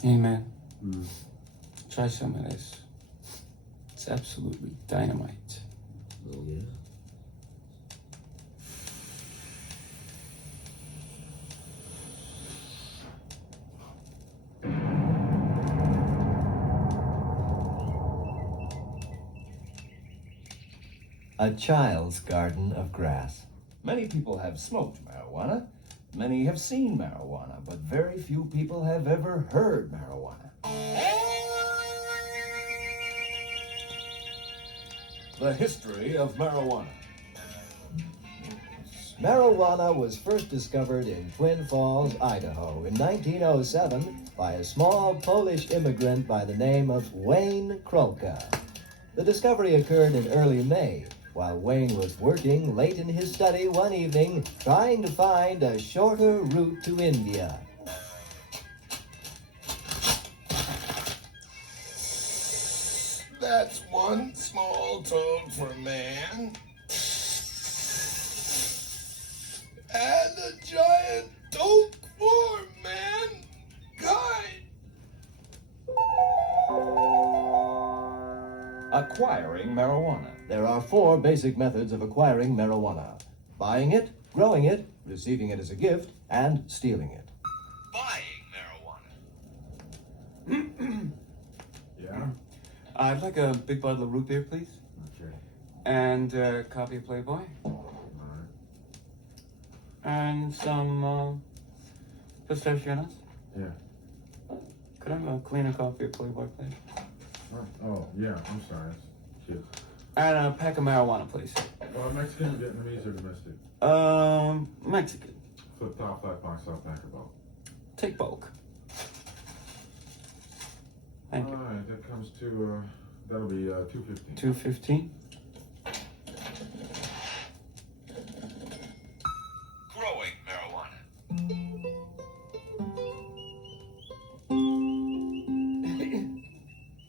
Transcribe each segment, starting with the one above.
Hey, man. Try some of this. It's absolutely dynamite. Oh, yeah? A child's garden of grass. Many people have smoked marijuana. Many have seen marijuana, but very few people have ever heard marijuana. The history of marijuana. Marijuana was first discovered in Twin Falls, Idaho in 1907 by a small Polish immigrant by the name of Wayne Krolka. The discovery occurred in early May, while Wayne was working late in his study one evening trying to find a shorter route to India. That's one small toad for man. And a giant toad for mankind. Acquiring marijuana. There are 4 basic methods of acquiring marijuana: buying it, growing it, receiving it as a gift, and stealing it. Buying marijuana. Yeah? I'd like a big bottle of root beer, please. Okay. And a copy of Playboy. Alright. And some pistachio nuts. Yeah. Could I have a cleaner copy of Playboy, please? Oh, yeah, I'm sorry. Shit. And a pack of marijuana, please. Mexican, Vietnamese, or domestic? Mexican. Flip top, flat box, South pack of bulk. Take bulk. Thank you. Alright, that comes to, that'll be $2.15. $2.15. Growing marijuana.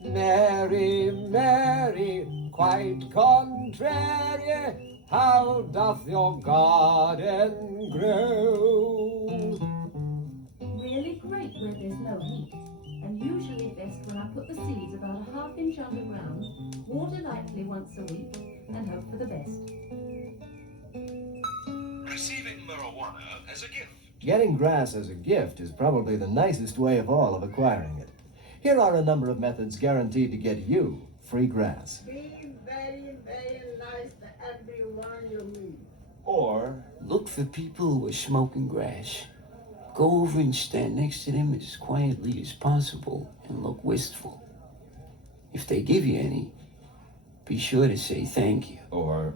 Mary, Mary, quite contrary, how doth your garden grow? Really great when there's no heat, and usually best when I put the seeds about a half-inch underground, water lightly once a week, and hope for the best. Receiving marijuana as a gift. Getting grass as a gift is probably the nicest way of all of acquiring it. Here are a number of methods guaranteed to get you free grass. Be very, very nice to everyone you meet. Or Look for people who are smoking grass. Go over and stand next to them as quietly as possible and look wistful. If they give you any, be sure to say thank you. or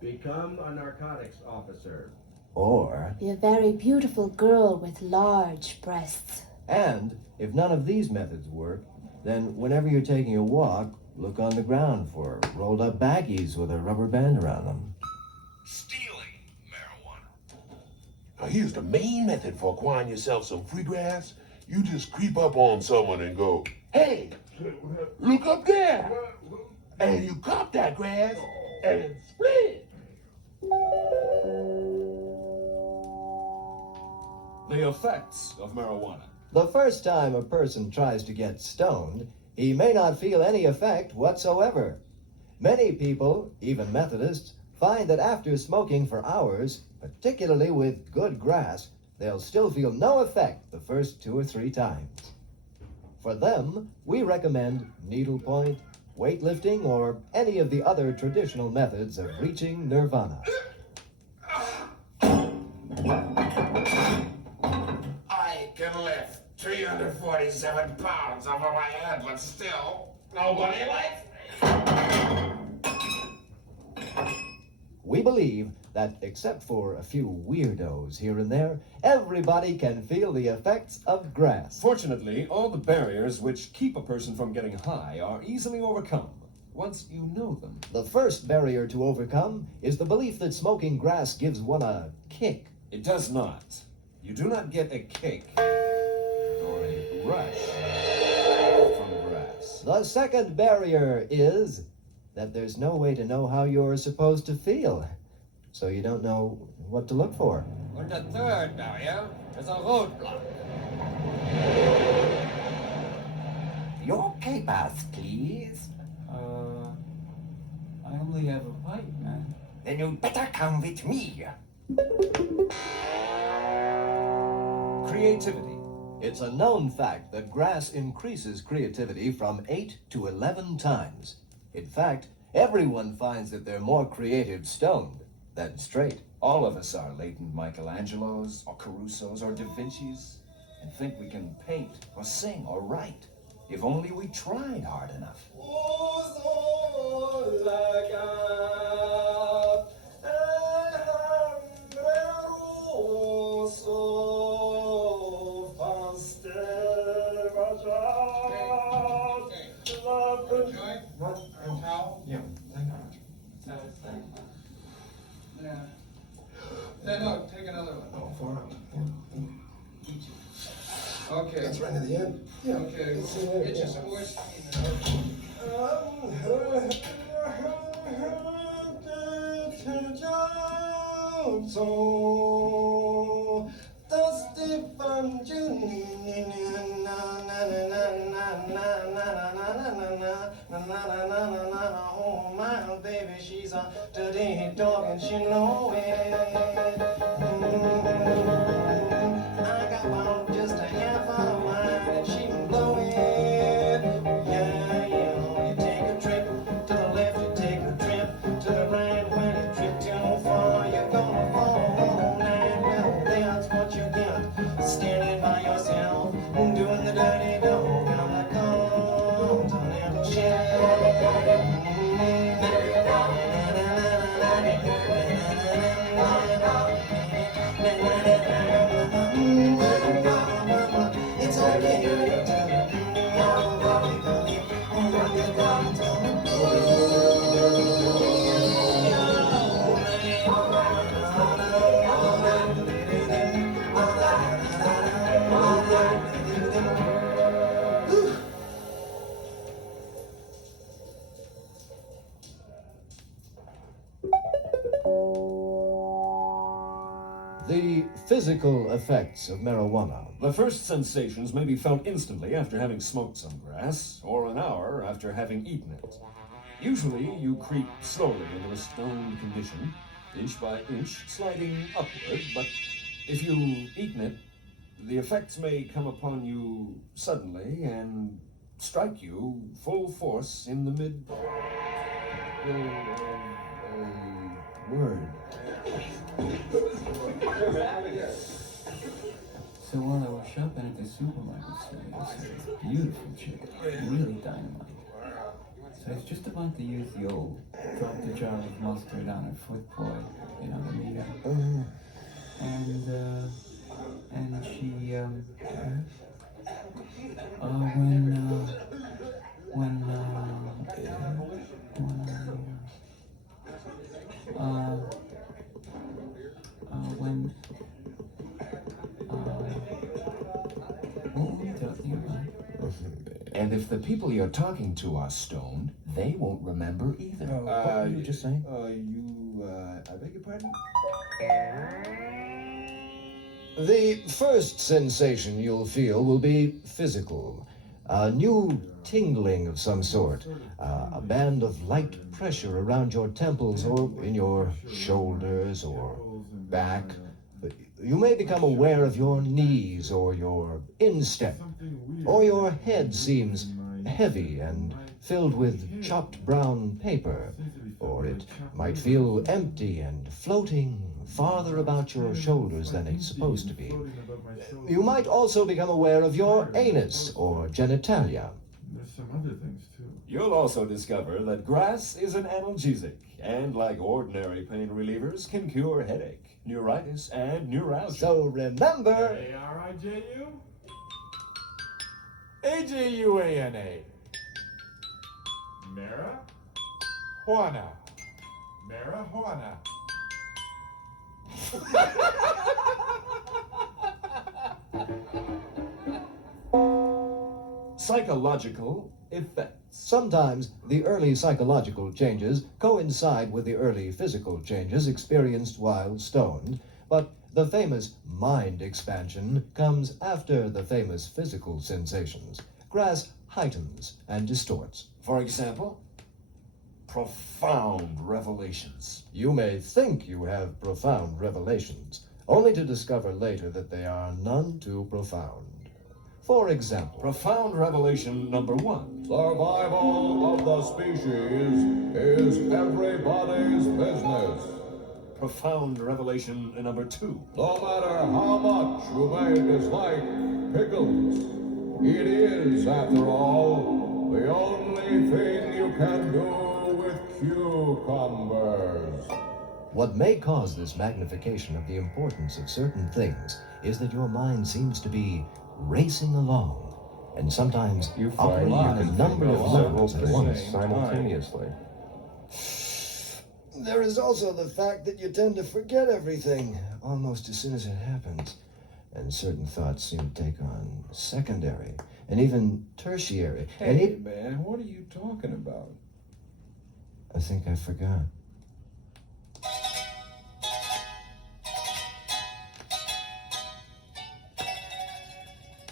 Become a narcotics officer. Or, Be a very beautiful girl with large breasts. and if none of these methods work, then whenever you're taking a walk, look on the ground for rolled up baggies with a rubber band around them. Stealing marijuana. Now, here's the main method for acquiring yourself some free grass. You just creep up on someone and go, "Hey, look up there!" And you cop that grass and split. the effects of marijuana. The first time a person tries to get stoned, he may not feel any effect whatsoever. Many people, even Methodists, find that after smoking for hours, particularly with good grass, they'll still feel no effect the first 2 or 3 times. For them, we recommend needlepoint, weightlifting, or any of the other traditional methods of reaching nirvana. I can lift 347 pounds over my head, but still, nobody likes me. We believe that, except for a few weirdos here and there, everybody can feel the effects of grass. Fortunately, all the barriers which keep a person from getting high are easily overcome once you know them. The first barrier to overcome is the belief that smoking grass gives one a kick. It does not. You do not get a kick or a rush from grass. The second barrier is that there's no way to know how you're supposed to feel. so you don't know what to look for. And the third barrier is a roadblock. Your papers, please. I only have a pipe, man. Then you'd better come with me. Creativity. It's a known fact that grass increases creativity from 8 to 11 times. In fact, everyone finds that they're more creative stoned than straight. All of us are latent Michelangelos, or Carusos, or Da Vinci's, and think we can paint, or sing, or write, if only we tried hard enough. Yeah, thank you. Yeah. No, take another one. Oh, far out. Okay. That's right at the end. Yeah. Okay. Get your sports. Oh, my baby, she's a dirty dog and she know it. I got about just a half of wine and she can blow it. Yeah, you take a trip to the left, you take a trip to the right. When you trip too far, you're gonna fall all night. Well, that's what you get, standing by yourself, doing the dirty dog. Gonna come to little shit. It's The physical effects of marijuana. The first sensations may be felt instantly after having smoked some grass, or an hour after having eaten it. Usually, you creep slowly into a stoned condition, inch by inch, sliding upward, but if you've eaten it, the effects may come upon you suddenly and strike you full force in the middle of a word. So while I was shopping at the supermarket, I saw this beautiful chick, really dynamite. So I was just about to use the old drop the jar of mustard on her foot boy, you know, and she, what were we talking about? And if the people you're talking to are stoned, they won't remember either. What were you just saying? I beg your pardon? The first sensation you'll feel will be physical. A new tingling of some sort. A band of light pressure around your temples or in your shoulders or back. You may become aware of your knees or your instep. Or your head seems heavy and filled with chopped brown paper. Or it might feel empty and floating farther about your shoulders than it's supposed to be. You might also become aware of your anus or genitalia. There's some other things too. You'll also discover that grass is an analgesic, and like ordinary pain relievers, can cure headache, neuritis, and neuralgia. So remember... A-R-I-J-U? A-J-U-A-N-A. Mara? Juana. Marijuana. Psychological effects. Sometimes the early psychological changes coincide with the early physical changes experienced while stoned, but the famous mind expansion comes after the famous physical sensations. Grass heightens and distorts. For example, profound revelations. You may think you have profound revelations, only to discover later that they are none too profound. For example, profound revelation number 1. Survival of the species is everybody's business. Profound revelation number 2. No matter how much you may dislike pickles, it is, after all, the only thing you can do with cucumbers. What may cause this magnification of the importance of certain things is that your mind seems to be racing along, and sometimes you find operating on a number of levels at once. Simultaneously. There is also the fact that you tend to forget everything almost as soon as it happens, and certain thoughts seem to take on secondary and even tertiary. Hey, man, what are you talking about? I think I forgot.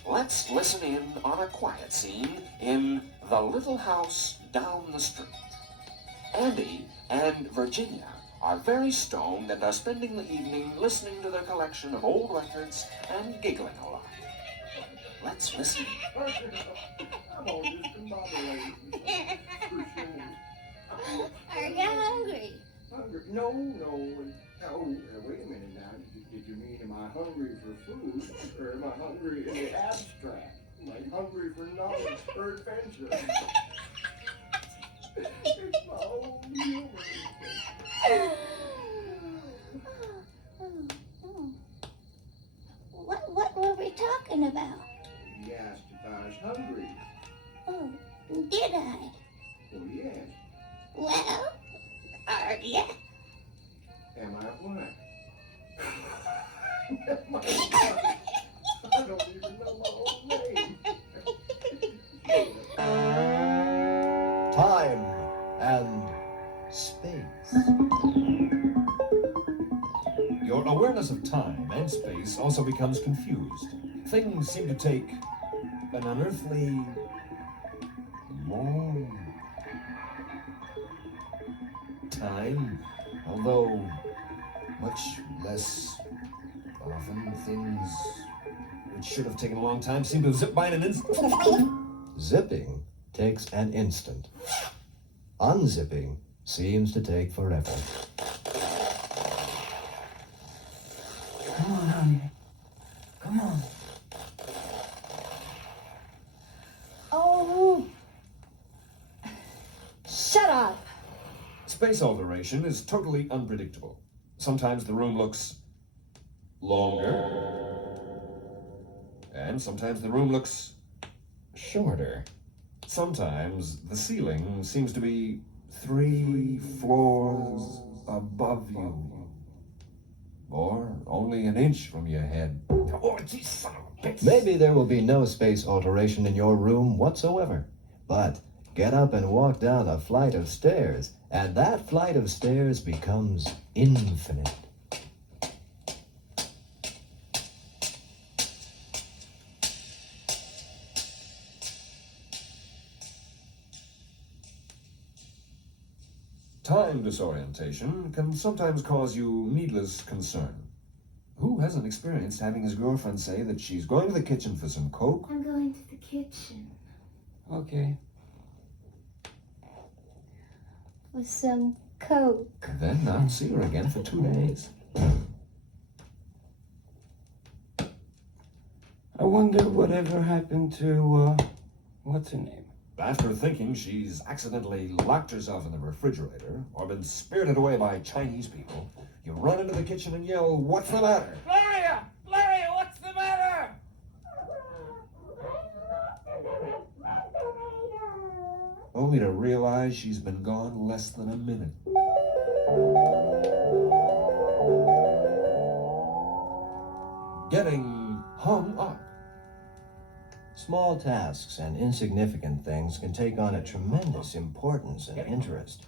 Let's listen in on a quiet scene in The Little House Down the Street. Andy and Virginia are very stoned and are spending the evening listening to their collection of old records and giggling a lot. Let's listen. Are you hungry? Hungry? No. Wait a minute now. Did you mean am I hungry for food, or am I hungry in the abstract? Like hungry for knowledge or adventure? It's my own humor. What were we talking about? You asked if I was hungry. Oh, did I? Well, yes. Well, are you? Am I what? Am I what? I don't even know my own name. Time and space. Your awareness of time and space also becomes confused. Things seem to take an unearthly long time, although much less often. Things which should have taken a long time seem to have zipped by in an instant. Zipping takes an instant. Unzipping seems to take forever. Come on, honey. Come on. Oh. Shut up. Space alteration is totally unpredictable. Sometimes the room looks longer, and sometimes the room looks shorter. Sometimes the ceiling seems to be 3 floors above you, or only an inch from your head. Oh, geez, son of a bitch. Maybe there will be no space alteration in your room whatsoever, but get up and walk down a flight of stairs, and that flight of stairs becomes infinite. Time disorientation can sometimes cause you needless concern. Who hasn't experienced having his girlfriend say that she's going to the kitchen for some Coke? I'm going to the kitchen. Okay. With some Coke. Then not see her again for 2 days. I wonder whatever happened to, what's her name? After thinking she's accidentally locked herself in the refrigerator or been spirited away by Chinese people, you run into the kitchen and yell, "What's the matter?" Gloria! Gloria, what's the matter? Only to realize she's been gone less than a minute. Getting hung up. Small tasks and insignificant things can take on a tremendous importance and interest.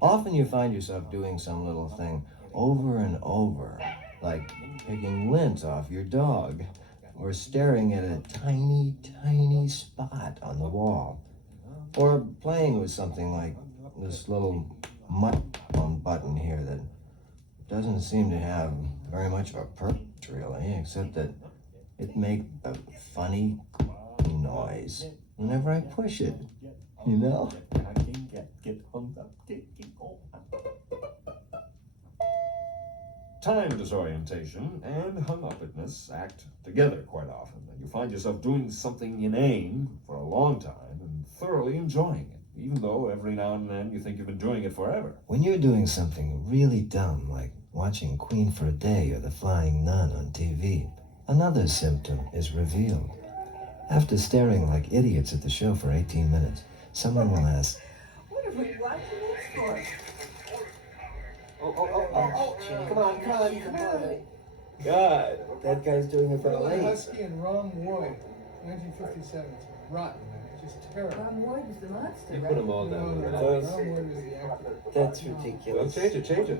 Often you find yourself doing some little thing over and over, like picking lint off your dog, or staring at a tiny, tiny spot on the wall, or playing with something like this little microphone button here that doesn't seem to have very much of a purpose, really, except that it makes a funny noise whenever I push it, you know? Time disorientation and hung-upness act together quite often, and you find yourself doing something inane for a long time and thoroughly enjoying it, even though every now and then you think you've been doing it forever. When you're doing something really dumb, like watching Queen for a Day or The Flying Nun on TV, another symptom is revealed. After staring like idiots at the show for 18 minutes, someone will ask, What are we watching this for? Oh, come on. God, that guy's doing it for Bill late. Husky and Ron Wood, 1957. It's rotten, man. It's just terrible. Ron Wood was the monster, You right? put them all down. No, right? Ron Wood was the actor. That's Well, ridiculous. change it.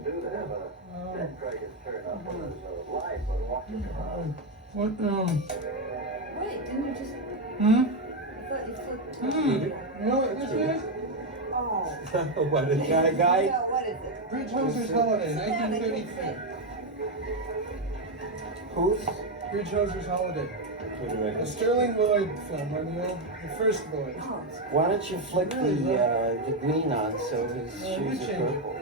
What, Wait, didn't you just... hmm? I thought you flipped... You know what this is? Oh. What is Got a guy? No, what is it? Bridge Hoser's Holiday, 1933. Who's? Bridge Hoser's Holiday. A Sterling Lloyd film on the first Lloyd. Oh, Why don't you flick the green on so his you shoes are change purple?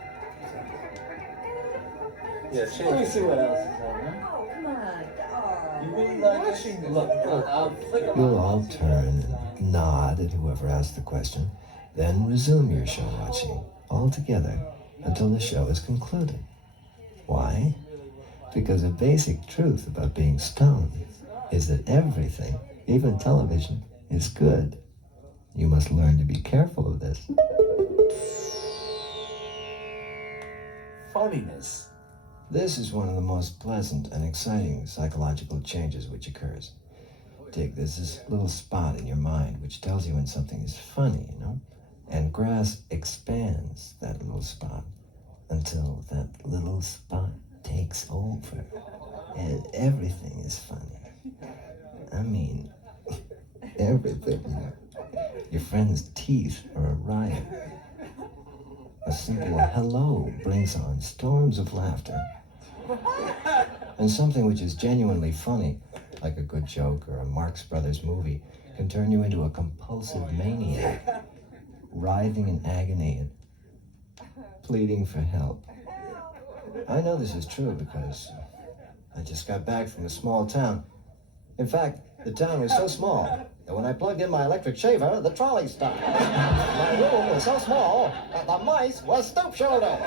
Yeah, Let me change see it. what else is on there. oh, come on. Oh. You really like watching this? Look, I'll flick them you'll on. all turn and nod at whoever asked the question, then resume your show watching all together until the show is concluded. Why? Because a basic truth about being stoned is that everything, even television, is good. You must learn to be careful of this. Funniness. This is one of the most pleasant and exciting psychological changes which occurs. Take this little spot in your mind which tells you when something is funny, you know? And grass expands that little spot until that little spot takes over and everything is funny. I mean, everything, you know? Your friend's teeth are a riot. A simple hello brings on storms of laughter. And something which is genuinely funny, like a good joke or a Marx Brothers movie, can turn you into a compulsive maniac, writhing in agony and pleading for help. I know this is true because I just got back from a small town. In fact, the town was so small that when I plugged in my electric shaver, the trolley stopped. My room was so small that the mice were stoop-shouldered.